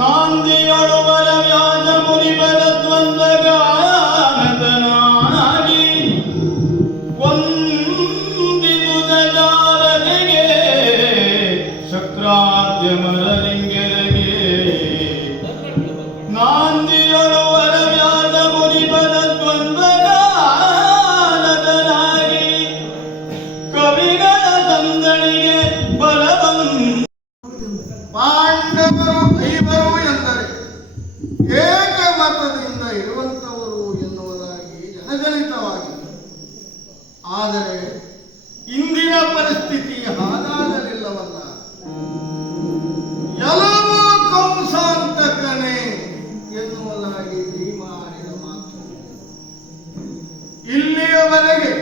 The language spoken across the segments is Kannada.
ನಾಂದಿಯೊಳುವರ ವ್ಯಾಜ ಮುನಿಬರ ದ್ವಂದ್ವಗಾನತನಾಗಿ ವಂದಿದುದ ಜಾಲನೆಗೆ ಶಕ್ರಾದ್ಯ ಮರಲಿಂಗರಿಗೆ ನಾಂದಿಯೊಳುವರ ವ್ಯಾಜ ಮುನಿಬರ ದ್ವಂದ್ವಗಾನತನಾಗಿ ಕವಿಗಳ ತಂದಳಿಗೆ ಬಲಬಂದ ಪಾಂಡವರು ಐವರು ಎಂದರೆ ಏಕಮತದಿಂದ ಇರುವಂತವರು ಎನ್ನುವುದಾಗಿ ಜನಗಣಿತವಾಗಿದೆ. ಆದರೆ ಇಂದಿನ ಪರಿಸ್ಥಿತಿ ಹಾಗಾಗಲಿಲ್ಲವಲ್ಲ. ಎಲ್ಲವೂ ಕಂಸಾಂತಕನೇ ಎನ್ನುವುದಾಗಿ ಭೀಮ ಆಡಿದ ಮಾತು ಇಲ್ಲಿಯವರೆಗೆ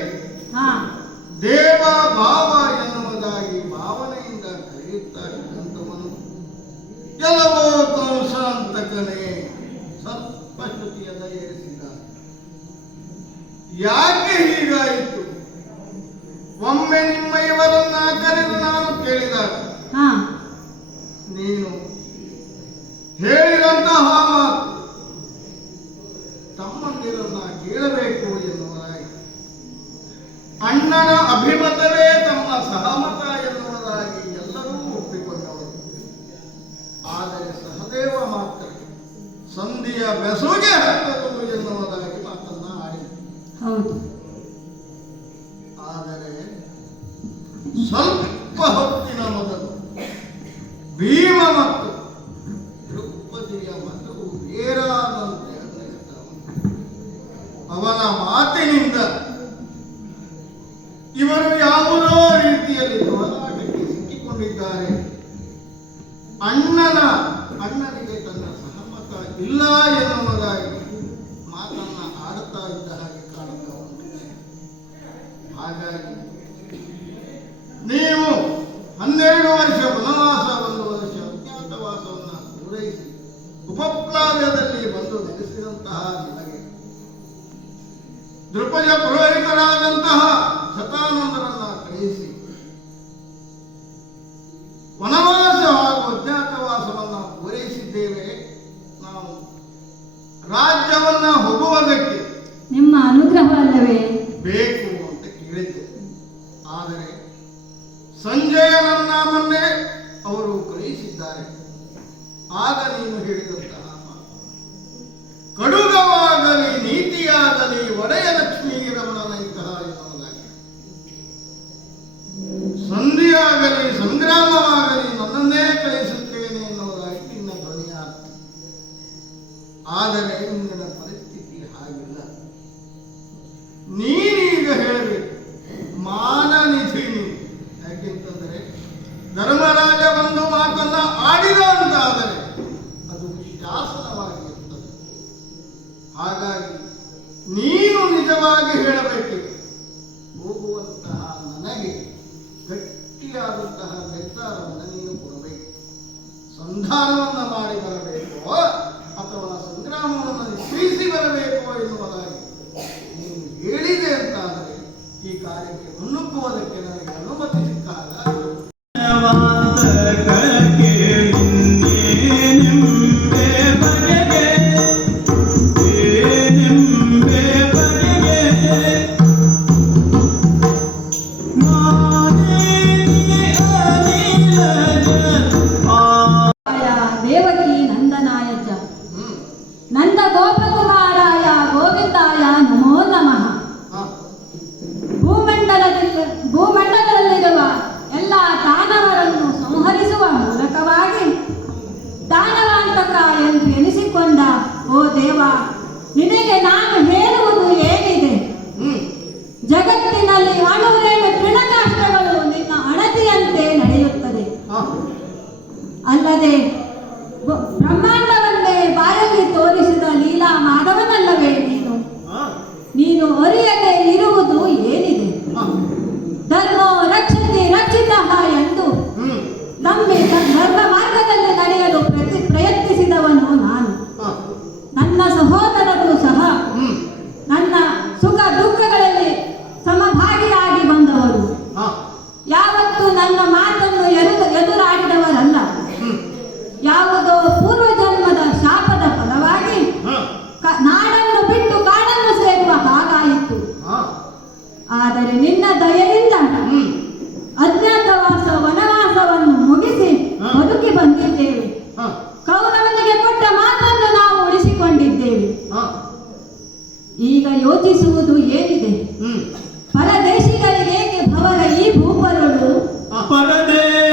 ದೇವ ಭಾವ ಎನ್ನುವುದಾಗಿ ಭಾವನೆಯಿಂದ ಕರೆಯುತ್ತಾ ಇದ್ದಂಥವನು ಎಲ್ಲವೋ ಕಂಸಾಂತಕನೇ ಸ್ವಲ್ಪ ಶ್ರುತಿಯನ್ನು ಏರಿಸಿದ. ಯಾಕೆ ಹೀಗಾಯಿತು? ಒಮ್ಮೆ ನಿಮ್ಮ ಇವರನ್ನ ಕರೆದು ನಾನು ಕೇಳಿದಾಗ ನೀನು ಹೇಳಿದಂತಹ ಮಾತು ತಮ್ಮಂದಿರನ್ನ ಕೇಳಬೇಕು ಎನ್ನುವುದಾಗಿ, ಅಣ್ಣನ ಅಭಿಮತವೇ ತಮ್ಮ ಸಹಮತ ಎನ್ನುವುದಾಗಿ ಎಲ್ಲರೂ ಒಪ್ಪಿಕೊಂಡವರು. ಆದರೆ ಸಹದೇವ ಮಾತ್ರ ಸಂಧಿಯ ಬೆಸುಗೆ ಹತ್ತದು ಎನ್ನುವುದಾಗಿ ಮಾತನ್ನ ಆಡಿದರು. ಆದರೆ ಸ್ವಲ್ಪ ಹೊತ್ತಿನ ಮೊದಲು ಭೀಮ ಮತ್ತು ದ್ರೌಪದಿಯ ಮತವು ಬೇರಾದಂತೆ ಅನ್ನಿಸಿದವು. ಅವನ ಮಾತಿನಿಂದ ಇವರು ಯಾವುದೋ ರೀತಿಯಲ್ಲಿ ಹೋರಾಟಕ್ಕೆ ಸಿಕ್ಕಿಕೊಂಡಿದ್ದಾರೆ. ಅಣ್ಣನಿಗೆ ತನ್ನ ಸಹಮತ ಇಲ್ಲ ಎನ್ನುವುದಾಗಿ ಮಾತನ್ನ ಆಡುತ್ತಾ ಇದ್ದ ಹಾಗೆ ಕಾಣುತ್ತಾ ಉಂಟು. ಹಾಗಾಗಿ ನೀವು 12 ವರ್ಷ ವನವಾಸ, 1 ವರ್ಷ ಅಜ್ಞಾತವಾಸವನ್ನು ಪೂರೈಸಿ ಉಪಪ್ಲಾವ್ಯದಲ್ಲಿ ಬಂದು ನೆಲೆಸಿದಂತಹ ನಿಮಗೆ ದೃಪಜ ಪುರೋಹಿತರಾದಂತಹ ಶತಾನಂದರನ್ನ ಕಳುಹಿಸಿ ವನವಾಸ ಹಾಗೂ ಅಜ್ಞಾತವಾಸವನ್ನ ಪೂರೈಸಿದ್ದೇವೆ. ನಾವು ರಾಜ್ಯವನ್ನ ಹೋಗುವುದಕ್ಕೆ ನಿಮ್ಮ ಅನುಗ್ರಹವಲ್ಲವೇ ಬೇಕು ಅಂತ ಕೇಳಿದ್ದೆ. ಆದರೆ ಸಂಜಯನನ್ನ ಮೊನ್ನೆ ಅವರು ಕಳುಹಿಸಿದ್ದಾರೆ. ಆಗ ನೀನು ಹೇಳಿದಂತಹ ಮಾತು ಕಡುಗವಾಗಲಿ ನೀತಿಯಾಗಲಿ ಒಡೆಯ ಲಕ್ಷ್ಮೀ ರಮಣನಂತಹ ಎನ್ನುವುದಾಗಿ, ಸಂಧಿಯಾಗಲಿ ಸಂಗ್ರಾಮವಾಗಲಿ ನನ್ನನ್ನೇ ಕಳಿಸುತ್ತೇನೆ ಎನ್ನುವುದಾಗಿ ನಿನ್ನ ಧ್ವನಿಯ ಅರ್ಥ. ಆದರೆ ಇಂದಿನ ಪರಿಸ್ಥಿತಿ ಹಾಗಿಲ್ಲ. ನೀನೀಗ ಹೇಳಬೇಕು ಮಾನನಿಧಿ ನೀನು. ಯಾಕೆಂತಂದರೆ ಧರ್ಮರಾಜ ಒಂದು ಮಾತನ್ನ ಆಡಿದ ಅಂತಾದರೆ ಅದು ಶಾಸನವಾಗಿರುತ್ತದೆ. ಹಾಗಾಗಿ ನೀನು ನಿಜವಾಗಿ ಹೇಳಬೇಕಿದೆ. ಹೋಗುವಂತಹ ನನಗೆ ಗಟ್ಟಿಯಾದಂತಹ ನಿರ್ಧಾರವನ್ನು ನೀನು ಕೊಡಬೇಕು. ಸಂಧಾನವನ್ನು ಮಾಡಿ ಬರಬೇಕೋ ಅಥವಾ ಸಂಗ್ರಾಮವನ್ನು ನಿಶ್ಚಯಿಸಿ ಬರಬೇಕೋ ಎನ್ನುವುದಾಗಿ ನೀನು ಹೇಳಿದೆ ಅಂತಾದರೆ ಈ ಕಾರ್ಯಕ್ಕೆ ಮುನ್ನುಗ್ಗುವುದಕ್ಕೆ ನನಗೆ ಅನುಮತಿ ಸಿಕ್ಕಾಗ ದೇವಕಿ ನಂದನಾಯಚ ನಂದ ಗೋಪಕುಮಾರಾಯ ಗೋವಿಂದಾಯ ನಮೋ ನಮಃ. ಭೂಮಂಡಲದಲ್ಲಿರುವ ಎಲ್ಲ ದಾನವರನ್ನು ಸಂಹರಿಸುವ ಮೂಲಕವಾಗಿ ದಾನವಾಂತಕ ಎಂದು ಎನಿಸಿಕೊಂಡ ಓ ದೇವ, ನಿನಗೆ ನಾನು ಹೇಳುವುದು ಏನಿದೆ? ಜಗತ್ತಿನಲ್ಲಿ ಅಣುರೇಣು ತೃಣಕಾಷ್ಟಗಳು ನಿನ್ನ ಅಣತಿಯಂತೆ ನಡೆಯುತ್ತದೆ. ಅಲ್ಲದೆ ಬ್ರಹ್ಮಾಂಡವನ್ನೇ ಬಾಯಲ್ಲಿ ತೋರಿಸಿದ ಲೀಲಾ ಮಾಧವನಲ್ಲವೇ ನೀನು ಅರಿಯದೆ ಇರುವುದು ಏನಿದೆ? ಧರ್ಮೋ ರಕ್ಷತೆ ರಕ್ಷಿತ ಎಂದು ನಂಬಿ ಧರ್ಮ ಮಾರ್ಗದಲ್ಲಿ ನಡೆಯಲು ಪ್ರಯತ್ನಿಸಿದವನು ನಾನು. ನನ್ನ ಸಹೋದರರು ಸಹ ನನ್ನ ಸುಖ ದುಃಖಗಳಲ್ಲಿ ಸಮಭಾಗಿಯಾಗಿ ಬಂದವರು. ಯಾವತ್ತೂ ನನ್ನ ಮಾತನ್ನು ಎದುರಾಡಿದವರಲ್ಲ. ಯಾವುದೋ ಪೂರ್ವ ಆದರೆ ನಿನ್ನ ದಯೆಯಿಂದ ಅಜ್ಞಾತವಾಸ ವನವಾಸವನ್ನು ಮುಗಿಸಿ ಬದುಕಿ ಬಂದಿದ್ದೇವೆ. ಕೌರವನಿಗೆ ಕೊಟ್ಟ ಮಾತನ್ನು ನಾವು ಉಳಿಸಿಕೊಂಡಿದ್ದೇವೆ. ಈಗ ಯೋಚಿಸುವುದು ಏನಿದೆ? ಪರದೇಶಿಗಳಿಗೆ ಏಕೆ ಭವರ ಈ ಭೂಪರಳು? ಪರದೇಶಿಗಳಿಗೆ